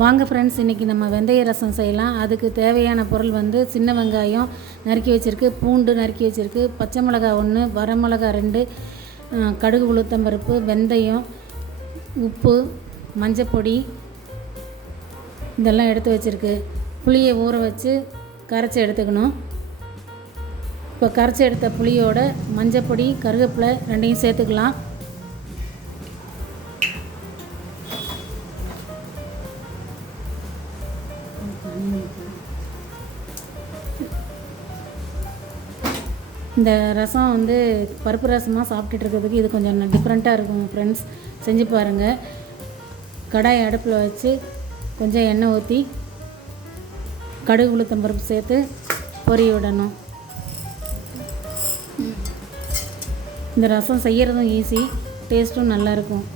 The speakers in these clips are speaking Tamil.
வாங்க ஃப்ரெண்ட்ஸ், இன்றைக்கி நம்ம வெந்தய ரசம் செய்யலாம். அதுக்கு தேவையான பொருள் சின்ன வெங்காயம் நறுக்கி வச்சுருக்கு, பூண்டு நறுக்கி வச்சுருக்கு, பச்சை மிளகா 1, வரமிளகா 2, கடுகு உளுத்தம்பருப்பு, வெந்தயம், உப்பு, மஞ்சப்பொடி இதெல்லாம் எடுத்து வச்சுருக்கு. புளியை ஊற வச்சு கரைச்சி எடுத்துக்கணும். இப்போ கரைச்சி எடுத்த புளியோட மஞ்சப்பொடி, கருவேப்பிலை ரெண்டையும் சேர்த்துக்கலாம். இந்த ரசம் பருப்பு ரசமாக சாப்பிட்டுட்டு இருக்கிறதுக்கு இது கொஞ்சம் டிஃப்ரெண்ட்டாக இருக்கும் ஃப்ரெண்ட்ஸ், செஞ்சு பாருங்கள். கடாய் அடுப்பில் வச்சு கொஞ்சம் எண்ணெய் ஊற்றி கடுகு உளுத்தம்பருப்பு சேர்த்து பொரிய விடணும். இந்த ரசம் செய்கிறதும் ஈஸி, டேஸ்ட்டும் நல்லாயிருக்கும்.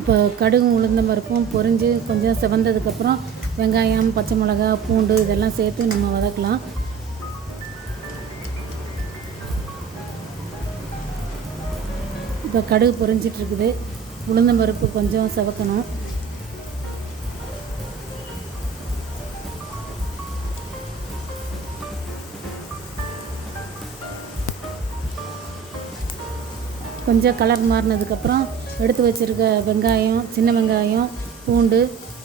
இப்போ கடுகும் உளுந்தம்பருப்பும் பொரிஞ்சு கொஞ்சம் செவந்ததுக்கப்புறம் வெங்காயம், பச்சை மிளகா, பூண்டு இதெல்லாம் சேர்த்து நம்ம வதக்கலாம். இப்போ கடுகு பொரிஞ்சிட்ருக்குது, உளுந்தம்பருப்பு கொஞ்சம் செவக்கணும். கொஞ்சம் கலர் மாறினதுக்கப்புறம் எடுத்து வச்சுருக்க வெங்காயம், சின்ன வெங்காயம், பூண்டு,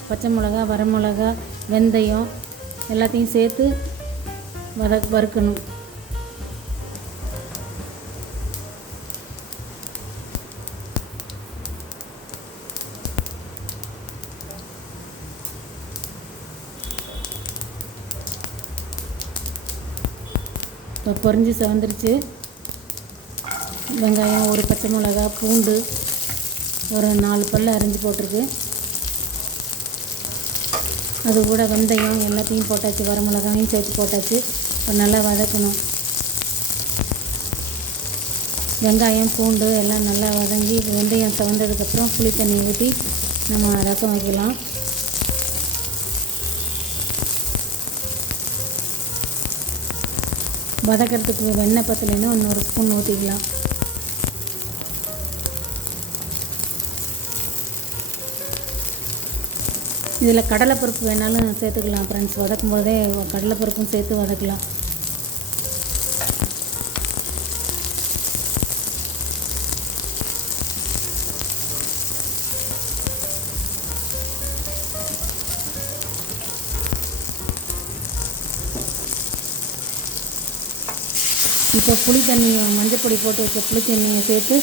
பச்சை மிளகா, வரமிளகா, வெந்தயம் எல்லாத்தையும் சேர்த்து வறுக்கணும். இப்போ பொரிஞ்சு செவந்துருச்சு. வெங்காயம், ஒரு பச்சை மிளகா, பூண்டு ஒரு 4 பல் அரிஞ்சு போட்டிருக்கு. அது கூட வெந்தயம் எல்லாத்தையும் போட்டாச்சு, வரமிளகாயும் சேர்த்து போட்டாச்சு. இப்போ நல்லா வதக்கணும். வெங்காயம், பூண்டு எல்லாம் நல்லா வதங்கி வெந்தயம் செவந்ததுக்கப்புறம் புளி தண்ணி ஊற்றி நம்ம ரசம் வைக்கலாம். வதக்கிறதுக்கு வெண்ணெய் பத்தலைன்னா இன்னொரு ஸ்பூன் ஊற்றிக்கலாம். இதில் கடலைப்பருப்பு வேணாலும் சேர்த்துக்கலாம் ஃப்ரெண்ட்ஸ், வதக்கும் போதே கடலைப்பருப்பும் சேர்த்து வதக்கலாம். இப்போ புளி தண்ணி, மஞ்சப்பொடி போட்டு வச்ச புளி தண்ணியை சேர்த்து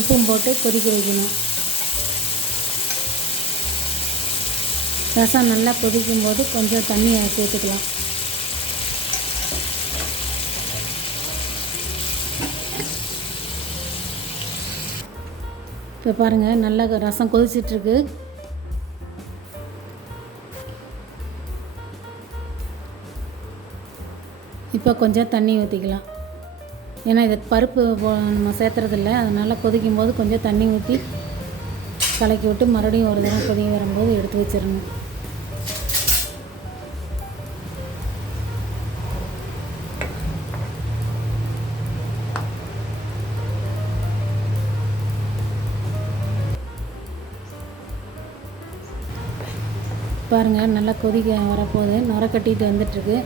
உப்பும் போட்டு கொதிக்க வைக்கணும். ரசம் நல்லா கொதிக்கும்போது கொஞ்சம் தண்ணியை சேர்த்துக்கலாம். இப்போ பாருங்கள், நல்லா ரசம் கொதிச்சிட்ருக்கு. இப்போ கொஞ்சம் தண்ணி ஊற்றிக்கலாம். ஏன்னா இது பருப்பு நம்ம சேர்த்துறதில்ல, அதனால் கொதிக்கும்போது கொஞ்சம் தண்ணி ஊற்றி கலக்கி விட்டு மறுபடியும் ஒரு தடவை கொதி வரும்போது எடுத்து வச்சிடணும். பாருங்கள், நல்லா கொதிக்க வரப்போகுது, நுர கட்டிட்டு வந்துட்டுருக்கு.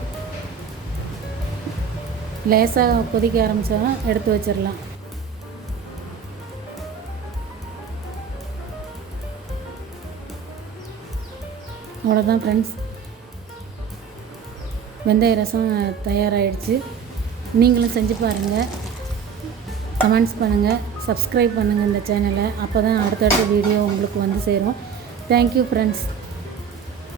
லேசாக கொதிக்க ஆரம்பித்தா எடுத்து வச்சிடலாம். அவ்வளோதான் ஃப்ரெண்ட்ஸ், வெந்தய ரசம் தயாராகிடுச்சு. நீங்களும் செஞ்சு பாருங்கள், கமெண்ட்ஸ் பண்ணுங்கள், சப்ஸ்கிரைப் பண்ணுங்கள் இந்த சேனலை. அப்போ தான் அடுத்தடுத்த வீடியோ உங்களுக்கு சேரும். Thank you friends.